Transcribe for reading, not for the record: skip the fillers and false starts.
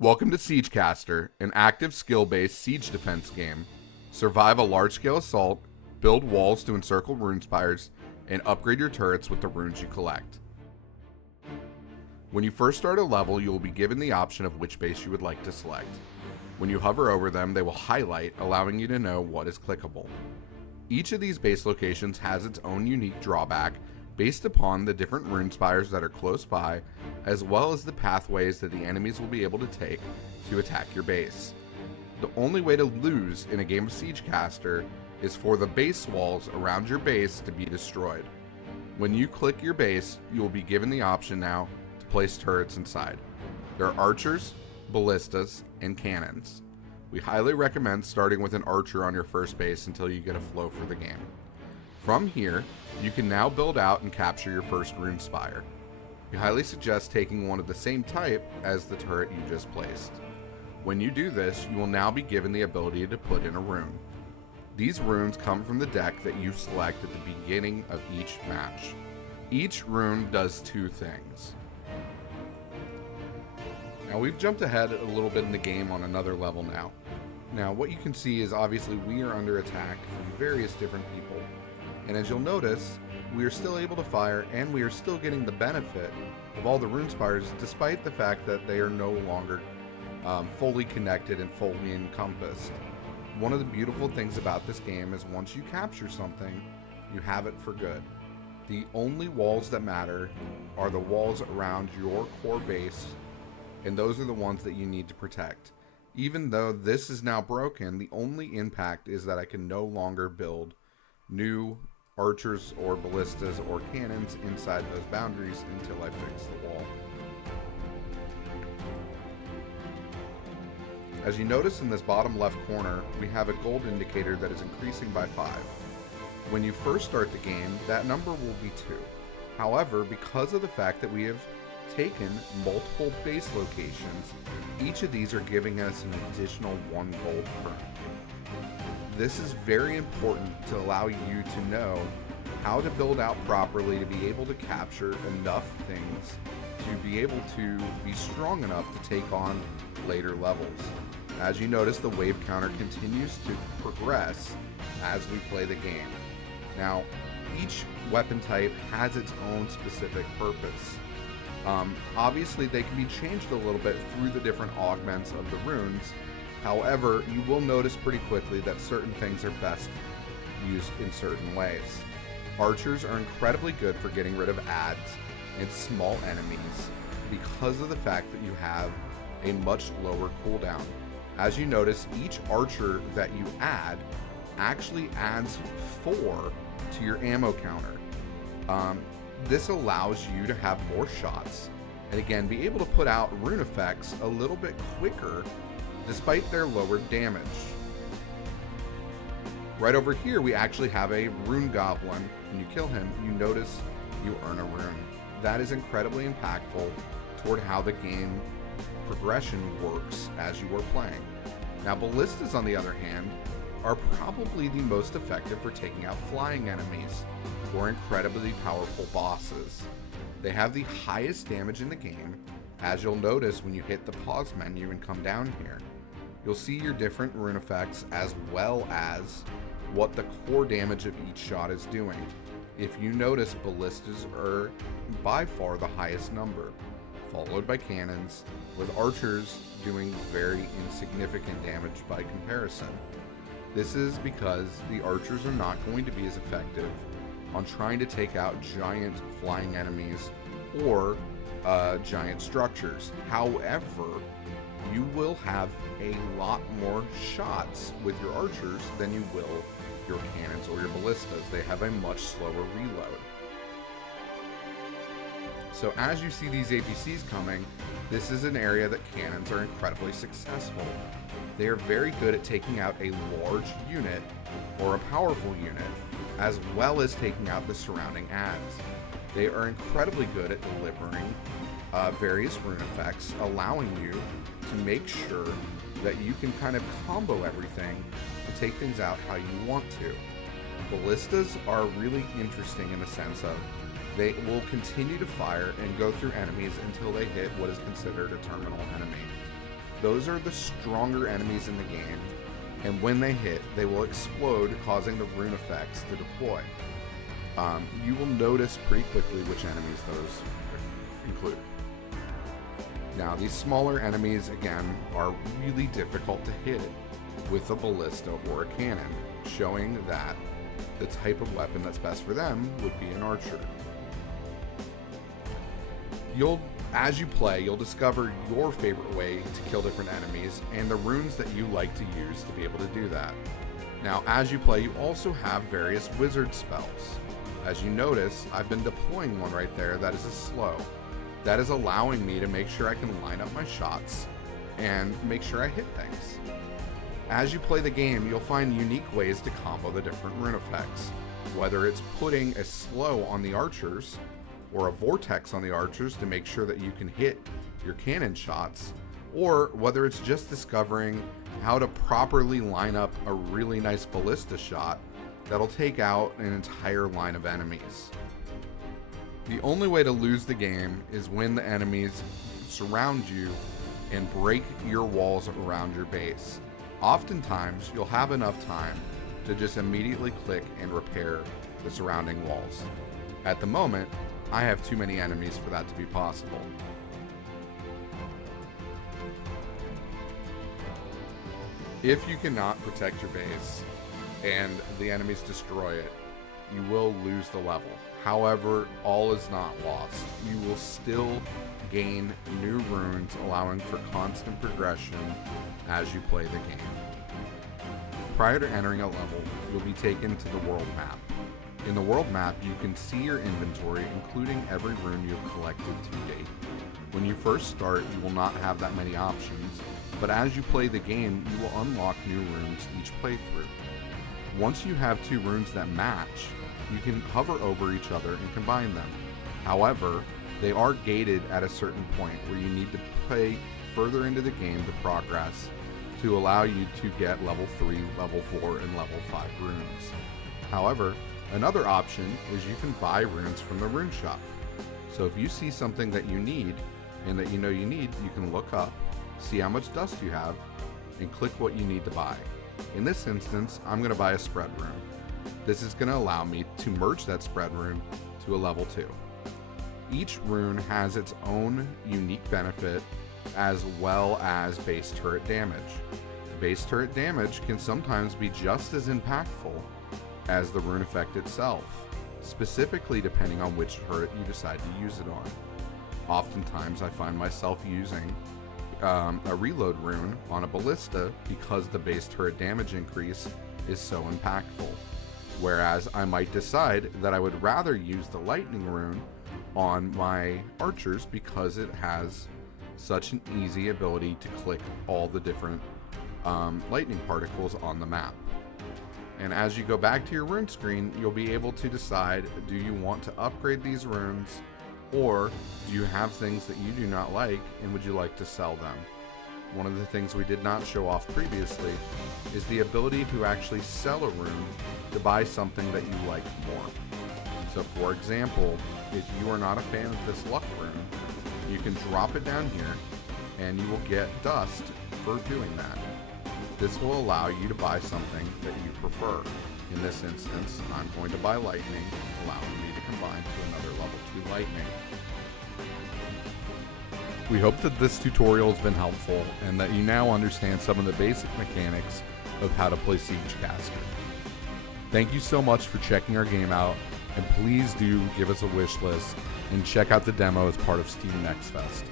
Welcome to Siegecaster, an active skill-based siege defense game. Survive a large-scale assault, build walls to encircle rune spires, and upgrade your turrets with the runes you collect. When you first start a level, you will be given the option of which base you would like to select. When you hover over them, they will highlight, allowing you to know what is clickable. Each of these base locations has its own unique drawback based upon the different rune spires that are close by, as well as the pathways that the enemies will be able to take to attack your base. The only way to lose in a game of Siegecaster is for the base walls around your base to be destroyed. When you click your base, you will be given the option now to place turrets inside. There are archers, ballistas, and cannons. We highly recommend starting with an archer on your first base until you get a flow for the game. From here, you can now build out and capture your first rune spire. We highly suggest taking one of the same type as the turret you just placed. When you do this, you will now be given the ability to put in a rune. These runes come from the deck that you select at the beginning of each match. Each rune does two things. Now we've jumped ahead a little bit in the game on another level now. Now what you can see is obviously we are under attack from various different people. And as you'll notice, we are still able to fire and we are still getting the benefit of all the rune spires despite the fact that they are no longer fully connected and fully encompassed. One of the beautiful things about this game is once you capture something, you have it for good. The only walls that matter are the walls around your core base, and those are the ones that you need to protect. Even though this is now broken, the only impact is that I can no longer build new archers or ballistas or cannons inside those boundaries until I fix the wall. As you notice in this bottom left corner, we have a gold indicator that is increasing by 5. When you first start the game, that number will be 2. However, because of the fact that we have taken multiple base locations, each of these are giving us an additional 1 gold per. This is very important to allow you to know how to build out properly to be able to capture enough things to be able to be strong enough to take on later levels. As you notice, the wave counter continues to progress as we play the game. Now, each weapon type has its own specific purpose. Obviously, they can be changed a little bit through the different augments of the runes. However, you will notice pretty quickly that certain things are best used in certain ways. Archers are incredibly good for getting rid of adds and small enemies because of the fact that you have a much lower cooldown. As you notice, each archer that you add actually adds 4 to your ammo counter. This allows you to have more shots and again be able to put out rune effects a little bit quicker despite their lower damage. Right over here we actually have a rune goblin. When you kill him, you notice you earn a rune. That is incredibly impactful toward how the game progression works as you are playing. Now ballistas, on the other hand, are probably the most effective for taking out flying enemies or incredibly powerful bosses. They have the highest damage in the game, as you'll notice when you hit the pause menu and come down here. You'll see your different rune effects as well as what the core damage of each shot is doing. If you notice, ballistas are by far the highest number, followed by cannons, with archers doing very insignificant damage by comparison. This is because the archers are not going to be as effective on trying to take out giant flying enemies or giant structures. However, you will have a lot more shots with your archers than you will your cannons or your ballistas. They have a much slower reload. So as you see these APCs coming, this is an area that cannons are incredibly successful. They are very good at taking out a large unit or a powerful unit, as well as taking out the surrounding adds. They are incredibly good at delivering various rune effects, allowing you to make sure that you can kind of combo everything and take things out how you want to. Ballistas are really interesting in the sense of they will continue to fire and go through enemies until they hit what is considered a terminal enemy. those are the stronger enemies in the game, and when they hit, they will explode, causing the rune effects to deploy. You will notice pretty quickly which enemies those include. Now, these smaller enemies, again, are really difficult to hit with a ballista or a cannon, showing that the type of weapon that's best for them would be an archer. As you play, you'll discover your favorite way to kill different enemies and the runes that you like to use to be able to do that. Now, as you play, you also have various wizard spells. As you notice, I've been deploying one right there that is a slow. That is allowing me to make sure I can line up my shots and make sure I hit things. As you play the game, you'll find unique ways to combo the different rune effects, whether it's putting a slow on the archers or a vortex on the archers to make sure that you can hit your cannon shots, or whether it's just discovering how to properly line up a really nice ballista shot that'll take out an entire line of enemies. The only way to lose the game is when the enemies surround you and break your walls around your base. Oftentimes, you'll have enough time to just immediately click and repair the surrounding walls. At the moment, I have too many enemies for that to be possible. If you cannot protect your base and the enemies destroy it, you will lose the level. However, all is not lost. You will still gain new runes, allowing for constant progression as you play the game. Prior to entering a level, you'll be taken to the world map. In the world map, you can see your inventory, including every rune you've collected to date. When you first start, you will not have that many options, but as you play the game, you will unlock new runes each playthrough. Once you have two runes that match, you can hover over each other and combine them. However, they are gated at a certain point where you need to play further into the game to progress to allow you to get level 3, level 4, and level 5 runes. However, another option is you can buy runes from the rune shop. So if you see something that you need and that you know you need, you can look up, see how much dust you have, and click what you need to buy. In this instance, I'm going to buy a spread rune. This is going to allow me to merge that spread rune to a level 2. Each rune has its own unique benefit as well as base turret damage. Base turret damage can sometimes be just as impactful as the rune effect itself, specifically depending on which turret you decide to use it on. Oftentimes I find myself using a reload rune on a ballista because the base turret damage increase is so impactful. Whereas I might decide that I would rather use the lightning rune on my archers because it has such an easy ability to click all the different lightning particles on the map. And as you go back to your rune screen, you'll be able to decide, do you want to upgrade these runes, or do you have things that you do not like and would you like to sell them? One of the things we did not show off previously is the ability to actually sell a rune to buy something that you like more. So for example, if you are not a fan of this luck rune, you can drop it down here and you will get dust for doing that. This will allow you to buy something that you prefer. In this instance, I'm going to buy lightning, allowing me to combine to another level 2 lightning. We hope that this tutorial has been helpful and that you now understand some of the basic mechanics of how to play Siegecaster. Thank you so much for checking our game out, and please do give us a wish list and check out the demo as part of Steam Next Fest.